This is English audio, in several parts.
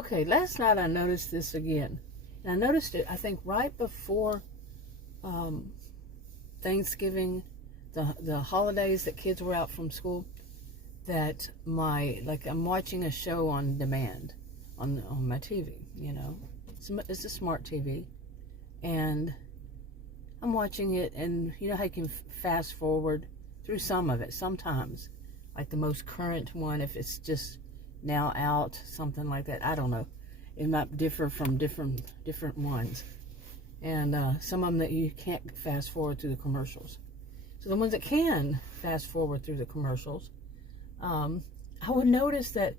Okay, last night I noticed this again. And I noticed it, I think, right before um, Thanksgiving, the holidays that kids were out from school, that I'm watching a show on demand on my TV, It's a smart TV. And I'm watching it, and you know how you can fast forward through some of it sometimes. Like the most current one, if it's just now out, something like that. I don't know. It might differ from different ones. And some of them that you can't fast forward through the commercials. So the ones that can fast forward through the commercials, I would notice that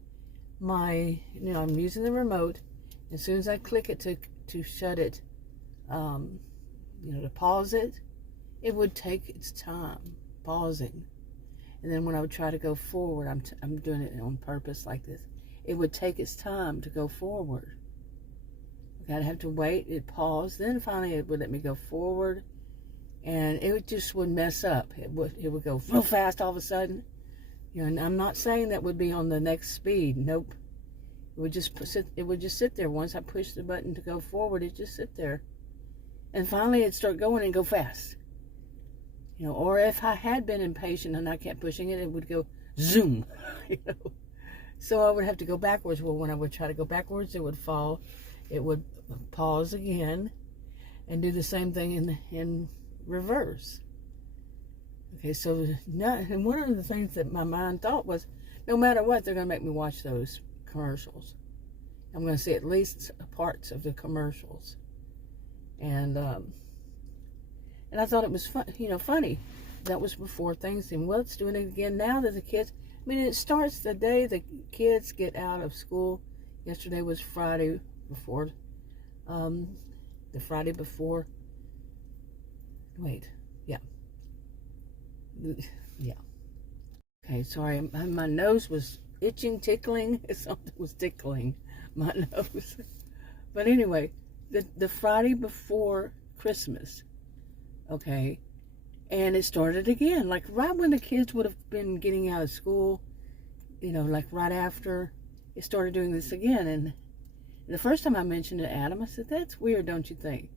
I'm using the remote. As soon as I click it to shut it, to pause it, it would take its time pausing. And then when I would try to go forward, I'm doing it on purpose like this. It would take its time to go forward. Okay, I'd have to wait, it paused, then finally it would let me go forward, and it just would mess up. It would go real fast all of a sudden. And I'm not saying that would be on the next speed. Nope. It would just sit there. Once I push the button to go forward, it just sit there. And finally it'd start going and go fast. Or if I had been impatient and I kept pushing it, it would go zoom. So I would have to go backwards. Well, when I would try to go backwards, it would fall. It would pause again and do the same thing in reverse. Okay, so and one of the things that my mind thought was, no matter what, they're going to make me watch those commercials. I'm going to see at least parts of the commercials. And I thought it was funny. That was before Thanksgiving. Well, it's doing it again now that the kids, it starts the day the kids get out of school. Yesterday was Friday before, the Friday before, yeah. Okay, sorry, my nose was itching, tickling, something was tickling my nose. But anyway, the Friday before Christmas, okay, and it started again, like right when the kids would have been getting out of school, like right after, it started doing this again. And the first time I mentioned it to Adam, I said, that's weird, don't you think?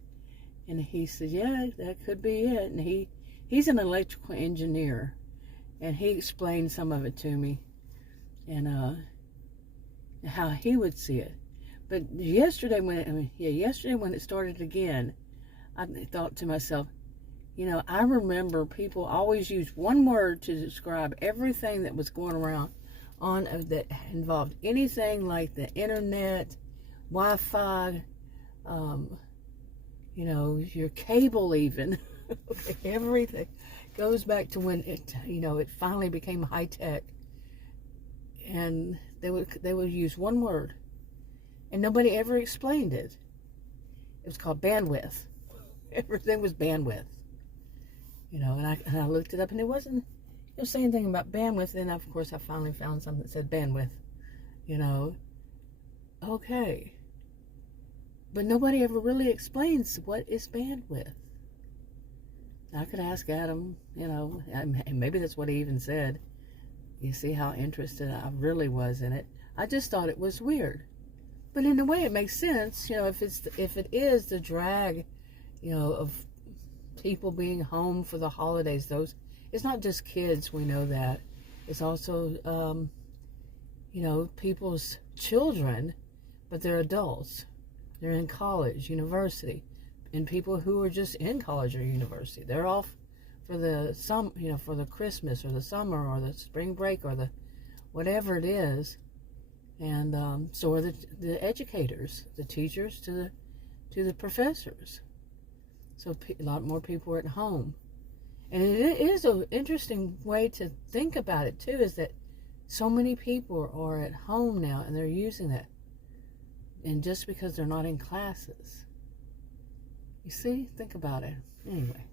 And he said, yeah, that could be it. And he's an electrical engineer, and he explained some of it to me, and how he would see it. But yesterday when it started again, I thought to myself, I remember people always use one word to describe everything that was going around that involved anything like the internet, Wi-Fi, your cable even. Everything goes back to when it finally became high tech, and they would use one word, and nobody ever explained it. It was called bandwidth. Everything was bandwidth. And I looked it up, and it wasn't saying anything about bandwidth. Then of course I finally found something that said bandwidth. Okay. But nobody ever really explains what is bandwidth. I could ask Adam, and maybe that's what he even said. You see how interested I really was in it. I just thought it was weird. But in a way it makes sense, if it is the drag, of people being home for the holidays. It's not just kids, we know that. It's also, people's children, but they're adults. They're in college, university, and people who are just in college or university. They're off for the for the Christmas or the summer or the spring break or the whatever it is. And so are the educators, the teachers to the professors. So a lot more people are at home. And it is an interesting way to think about it too, is that so many people are at home now and they're using it. And just because they're not in classes. You see? Think about it. Anyway.